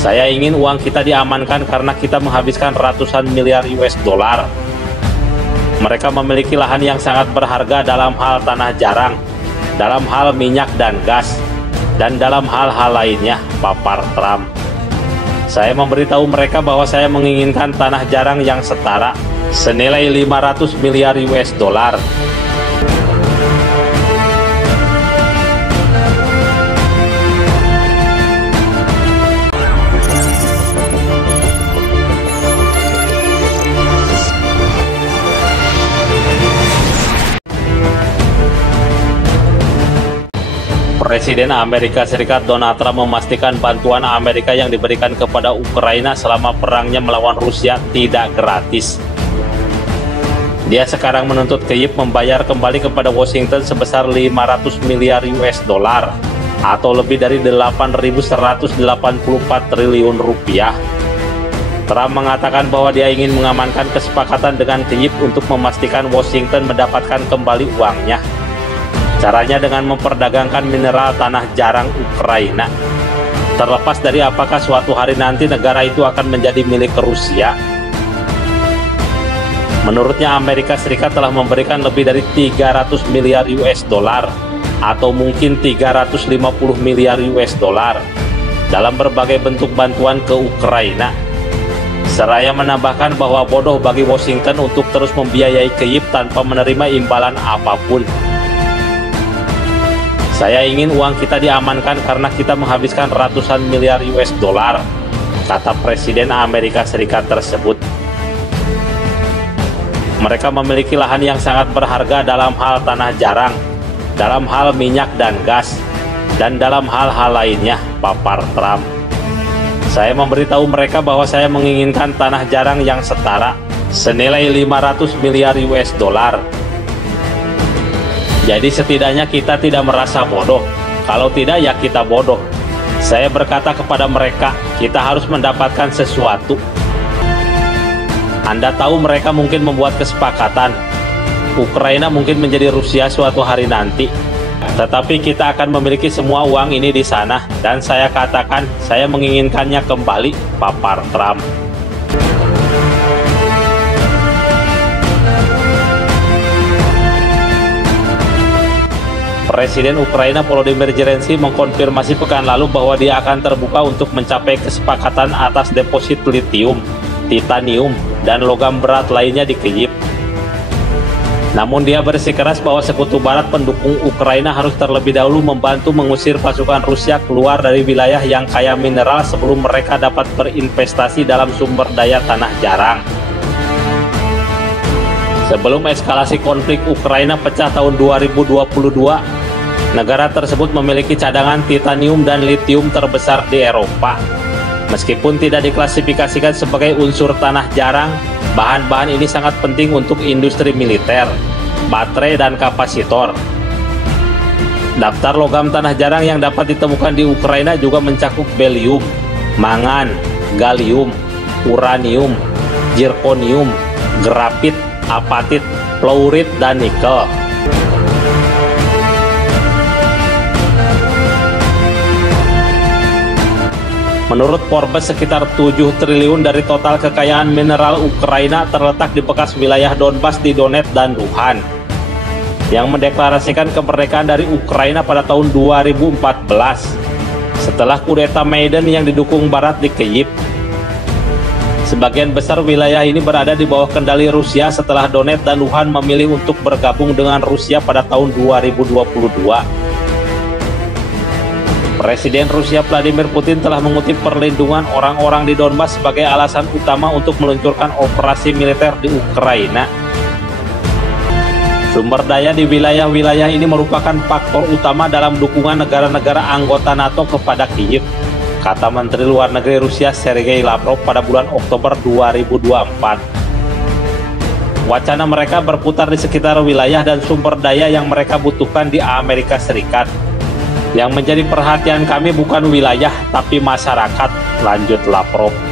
Saya ingin uang kita diamankan karena kita menghabiskan ratusan miliar US dollar. Mereka memiliki lahan yang sangat berharga dalam hal tanah jarang, dalam hal minyak dan gas, dan dalam hal-hal lainnya, papar Trump. Saya memberitahu mereka bahwa saya menginginkan tanah jarang yang setara, senilai 500 miliar US dollar. Presiden Amerika Serikat Donald Trump memastikan bantuan Amerika yang diberikan kepada Ukraina selama perangnya melawan Rusia tidak gratis. Dia sekarang menuntut Kyiv membayar kembali kepada Washington sebesar 500 miliar US dollar atau lebih dari 8.184 triliun rupiah. Trump mengatakan bahwa dia ingin mengamankan kesepakatan dengan Kyiv untuk memastikan Washington mendapatkan kembali uangnya. Caranya dengan memperdagangkan mineral tanah jarang Ukraina. Terlepas dari apakah suatu hari nanti negara itu akan menjadi milik Rusia. Menurutnya Amerika Serikat telah memberikan lebih dari 300 miliar US dollar atau mungkin 350 miliar US dollar dalam berbagai bentuk bantuan ke Ukraina. Seraya menambahkan bahwa bodoh bagi Washington untuk terus membiayai Kyiv tanpa menerima imbalan apapun. Saya ingin uang kita diamankan karena kita menghabiskan ratusan miliar US dollar, kata Presiden Amerika Serikat tersebut. Mereka memiliki lahan yang sangat berharga dalam hal tanah jarang, dalam hal minyak dan gas, dan dalam hal-hal lainnya, papar Trump. Saya memberitahu mereka bahwa saya menginginkan tanah jarang yang setara, senilai 500 miliar US dollar. Jadi setidaknya kita tidak merasa bodoh. Kalau tidak ya kita bodoh. Saya berkata kepada mereka, kita harus mendapatkan sesuatu. Anda tahu mereka mungkin membuat kesepakatan. Ukraina mungkin menjadi Rusia suatu hari nanti. Tetapi kita akan memiliki semua uang ini di sana. Dan saya katakan, saya menginginkannya kembali, papar Trump. Presiden Ukraina Volodymyr Zelensky mengkonfirmasi pekan lalu bahwa dia akan terbuka untuk mencapai kesepakatan atas deposit litium, titanium, dan logam berat lainnya di Kyiv. Namun dia bersikeras bahwa Sekutu Barat pendukung Ukraina harus terlebih dahulu membantu mengusir pasukan Rusia keluar dari wilayah yang kaya mineral sebelum mereka dapat berinvestasi dalam sumber daya tanah jarang. Sebelum eskalasi konflik Ukraina pecah tahun 2022, negara tersebut memiliki cadangan titanium dan litium terbesar di Eropa. Meskipun tidak diklasifikasikan sebagai unsur tanah jarang, bahan-bahan ini sangat penting untuk industri militer, baterai, dan kapasitor. Daftar logam tanah jarang yang dapat ditemukan di Ukraina juga mencakup belium, mangan, gallium, uranium, zirconium, grafit, apatit, fluorit, dan nikel. Menurut Forbes, sekitar 7 triliun dari total kekayaan mineral Ukraina terletak di bekas wilayah Donbas di Donetsk dan Luhansk, yang mendeklarasikan kemerdekaan dari Ukraina pada tahun 2014 setelah kudeta Maidan yang didukung Barat di Kyiv. Sebagian besar wilayah ini berada di bawah kendali Rusia setelah Donetsk dan Luhansk memilih untuk bergabung dengan Rusia pada tahun 2022. Presiden Rusia Vladimir Putin telah mengutip perlindungan orang-orang di Donbas sebagai alasan utama untuk meluncurkan operasi militer di Ukraina. Sumber daya di wilayah-wilayah ini merupakan faktor utama dalam dukungan negara-negara anggota NATO kepada Kyiv, kata Menteri Luar Negeri Rusia Sergei Lavrov pada bulan Oktober 2024. Wacana mereka berputar di sekitar wilayah dan sumber daya yang mereka butuhkan di Amerika Serikat. Yang menjadi perhatian kami bukan wilayah, tapi masyarakat, lanjut Lavrov.